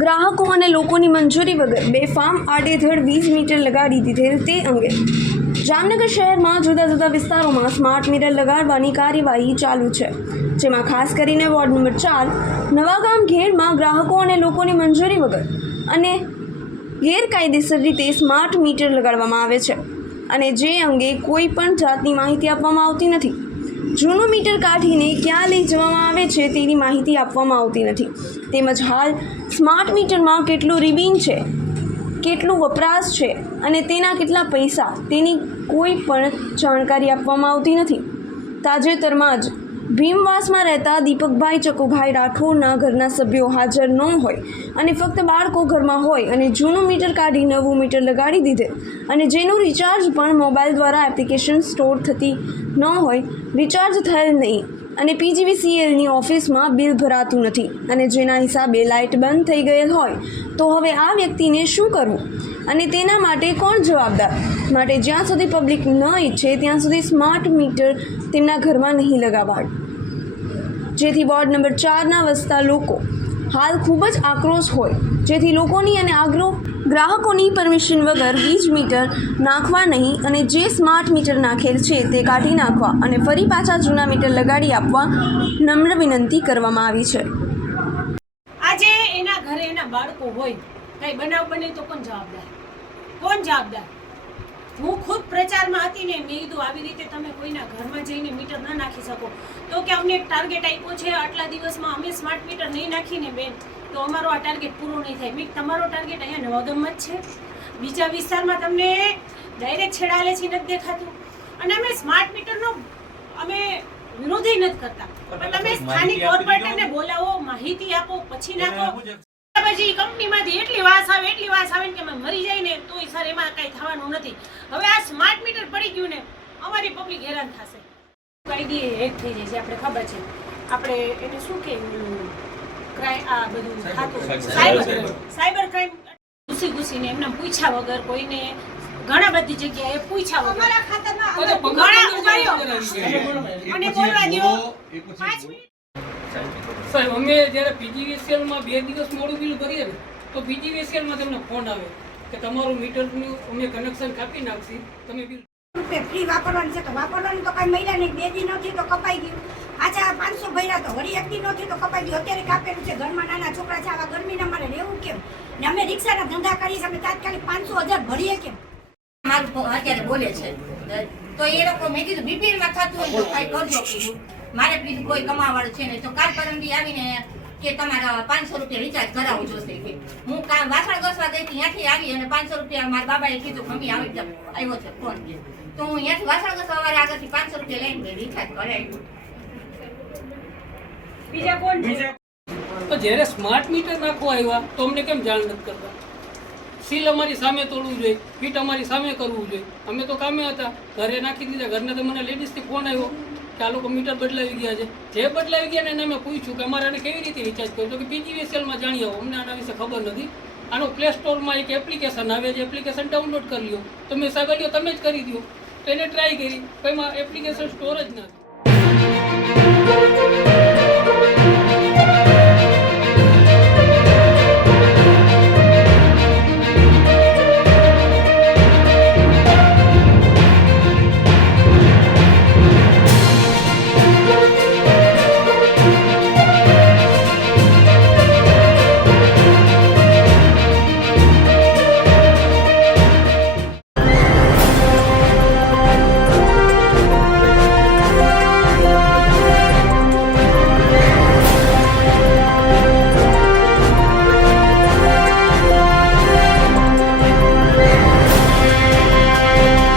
ગ્રાહકો અને લોકોની મંજૂરી વગર બેફામ આડેધડ વીજ મીટર લગાડી દીધેલ તે અંગે. જામનગર શહેરમાં જુદા જુદા વિસ્તારોમાં સ્માર્ટ મીટર લગાડવાની કાર્યવાહી ચાલુ છે. જેમાં ખાસ કરીને વોર્ડ નંબર ચાર, નવાગામ ઘેરમાં ગ્રાહકો અને લોકોની મંજૂરી વગર અને ગેરકાયદેસર રીતે સ્માર્ટ મીટર લગાડવામાં આવે છે. અને જે અંગે કોઈ પણ જાતની માહિતી આપવામાં આવતી નથી. જૂનું મીટર કાઢીને ક્યાં લઈ જવામાં આવે છે તેની માહિતી આપવામાં આવતી નથી. તેમજ હાલ સ્માર્ટ મીટરમાં કેટલું રિબિન છે, કેટલું વપરાશ છે અને તેના કેટલા પૈસા તેની કોઈ પણ જાણકારી આપવામાં આવતી નથી. તાજેતરમાં જ ભીમવાસમાં રહેતા દીપકભાઈ ચકુભાઈ રાઠોડના ઘરના સભ્યો હાજર ન હોય અને ફક્ત બાળકો ઘરમાં હોય અને જૂનું મીટર કાઢી નવું મીટર લગાડી દીધે અને જેનું રિચાર્જ પણ મોબાઈલ દ્વારા એપ્લિકેશન સ્ટોર થતી ન હોય રિચાર્જ થયેલ નહીં. અને પીજીવીસીએલની ઓફિસમાં બિલ ભરાતું નથી અને જેના હિસાબે લાઇટ બંધ થઈ ગયેલ હોય, તો હવે આ વ્યક્તિને શું કરવું? અને તેના માટે કોણ જવાબદાર? માટે જ્યાં સુધી પબ્લિક ન ઈચ્છે, ત્યાં સુધી સ્માર્ટ મીટર તેમના ઘરમાં નહીં લગાવાડ જેથી વોર્ડ નંબર ચારના વસતા લોકો હાલ ખૂબ જ આક્રોશ હોય જેથી લોકોની અને આગ્રો ગ્રાહકોની પરમિશન વગર વીજ મીટર નાખવા નહીં અને જે સ્માર્ટ મીટર નાખેલ છે તે કાઢી નાખવા અને ફરી પાછા જૂના મીટર લગાડી આપવા નમ્ર વિનંતી કરવામાં આવી છે. આજે એના ઘરે એના બાળકો હોય, કઈ બનાવ બને તો કોણ જવાબદાર? કોણ જવાબદાર? હું ખુદ પ્રચારમાં હતી ને મેં કીધું આવી રીતે તમે કોઈના ઘરમાં જઈને મીટર ન નાખી શકો. તો કે અમને એક ટાર્ગેટ આપ્યો છે, આટલા દિવસમાં અમે સ્માર્ટ મીટર નહીં નાખીને બેન તો અમારો આ ટાર્ગેટ પૂરો નહીં થાય. મેં તમારો ટાર્ગેટ અહીંયા નવાગમમાં જ છે. બીજા વિસ્તારમાં તમને ડાયરેક્ટ છેડાલે છે નથી દેખાતું. અને અમે સ્માર્ટ મીટરનો અમે વિરોધી નથી કરતા. પણ તમે સ્થાનિક કોર્પોરેટરને બોલાવો માહિતી આપો પછી નાખો. પછી કંપનીમાંથી એટલી વાસ આવે એટલી વાસ આવે ને કે અમે મરી જાય ને તોય સર એમાં કાંઈ થવાનું નથી. હવે આ સ્માર્ટ મીટર પડી ગયું ને અમારી પબ્લિક હેરાન થશે. કાયદી હેક થઈ જાય છે આપણે ખબર છે. આપણે એને શું કે ક્રાઇમ આ બધું ખાતું સાયબર સાયબર ક્રાઇમ ઘૂસી ઘૂસીને એમને પૂછ્યા વગર કોઈને ઘણા બધી જગ્યાએ પૂછ્યા વગર. ઘણા ઉપાયો. મને બોલવા દો. મિનિટ. સાહેબ અમે જ્યારે પીજીવીસીએલમાં બે દિવસ મોડું બિલ ભરીએ ને તો પીજીવીસીએલમાં તમને ફોન આવે કે તમારું મીટરનું અમે કનેક્શન કાપી નાખશી તમે બિલ રૂપિયા ફ્રી વાપરવાનું છે તો વાપરવાનું તો કાંઈ મહિલા નહીં બે દી નથી તો કપાઈ ગયું. પાછા પાંચસો ભર્યા તો વળી એક દી નથી તો કપાઈ ગયું. અત્યારે કાપેલું છે ઘરમાં નાના છોકરા છે, આવા ગરમીના મારે રહેવું કેમ? ને અમે રિક્ષાના ધંધા કરીએ અમે તાત્કાલિક પાંચસો હજાર ભરીએ કેમ? મારું અત્યારે બોલે છે. તો એ લોકો મેં કીધું બીપીએલમાં થતું હોય તો કાંઈ કરજો મારે કીધું, કોઈ કમાવાળું છે ને તો કાલ પરમદી આવીને કે તમારા પાંચસો રૂપિયા રિચાર્જ કરાવવું જોશે કે. હું કામ વાસણ ઘસવા ગઈ ત્યાંથી આવી અને પાંચસો રૂપિયા મારા બાબાએ કીધું મમ્મી, આવી આવ્યો છે, ફોન. તો હું ત્યાંથી વાસણ ઘસવા વાળા આગળથી પાંચસો રૂપિયા લઈને રિચાર્જ કરાવ્યું બીજા કોણ છે? તો જ્યારે સ્માર્ટ મીટર નાખવા આવ્યા, તો અમને કેમ જાણ નથી કરતા? સીલ અમારી સામે તોડવું જોઈએ, ફીટ અમારી સામે કરવું જોઈએ. અમે તો કામે હતા, ઘરે નાખી દીધા. ઘરના તો મને લેડીઝથી ફોન આવ્યો કે આ લોકો મીટર બદલાવી ગયા છે. જે બદલાવી ગયા ને એને અમે પૂછ્યું કે અમારે આને કેવી રીતે રિચાર્જ કર્યું તો કે પીજીવીએસએલમાં જાણી આવો. અમને આના વિશે ખબર નથી. આનો પ્લે સ્ટોરમાં એક એપ્લિકેશન આવે છે એપ્લિકેશન ડાઉનલોડ કરી લો તો મેં સાગરીઓ, તમે જ કરી દો તો એને ટ્રાય કરી. એમાં એપ્લિકેશન સ્ટોર જ નથી